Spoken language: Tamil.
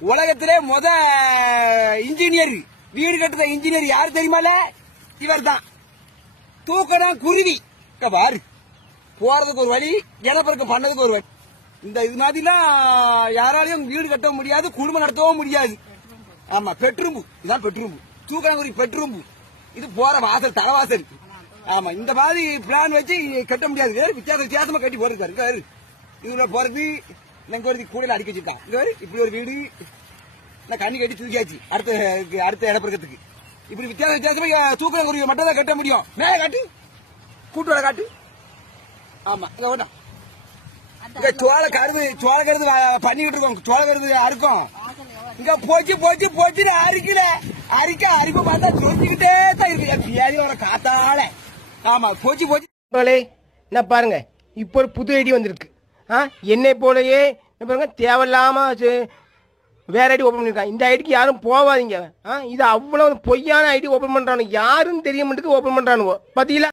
உலகத்திலே இன்ஜினியர் வீடு கட்டுற இன்ஜினியர் யாரு தெரியுமால? இவர் தான். தூக்கதான் குருவி பாரு. போறதுக்கு ஒரு வழி, இனப்பெருக்கம் பண்ணதுக்கு ஒரு வழி. இந்த இது மாதிரிலாம் யாராலையும் வீடு கட்ட முடியாது, குடும்பம் நடத்தவும் முடியாது. ஆமா, பெட்ரூம்பு இதான் பெட்ரூம்பு, தூக்கணாங்குருவி பெட்ரூம்பு. இது போற வாசல், தலைவாசல். ஆமா, இந்த மாதிரி பிளான் வச்சு கட்ட முடியாது. வித்தியாசமா கட்டி போயிருக்காரு. இதுல போறது இங்க ஒரு கூடையில அடிக்க வச்சிருக்கான். இங்க இப்படி ஒரு வீடு கண்ணி கட்டி தூக்கியாச்சு. அடுத்த இடப்பெருக்கத்துக்கு இப்படி வித்தியாசமா தூக்கணாங்குருவி மட்டும் தான் கட்ட முடியும். மேல காட்டு, கூட்டு வர காட்டு. ஆமா, இங்க ஒண்ணா சோழ கருது பண்ணிக்கிட்டு இருக்கோம். சோழ கருது அறுக்கும். இங்க போச்சு அரிப்பு பார்த்தா சொல்லிக்கிட்டே தான் இருக்கு வர காத்தால. ஆமா, போச்சு என்ன பாருங்க, இப்போ ஒரு புது ஐடி வந்திருக்கு. என்னை போலயே பாருங்க, தேவையில்லாம வேற ஐடி ஓபன் பண்ணிருக்கான். இந்த ஐடிக்கு யாரும் போவாதீங்க. இது அவ்வளவு பொய்யான ஐடி ஓபன் பண்றானு யாருன்னு தெரிய மாட்டேங்குது. ஓபன் பண்றானுவோ பாத்தீங்களா?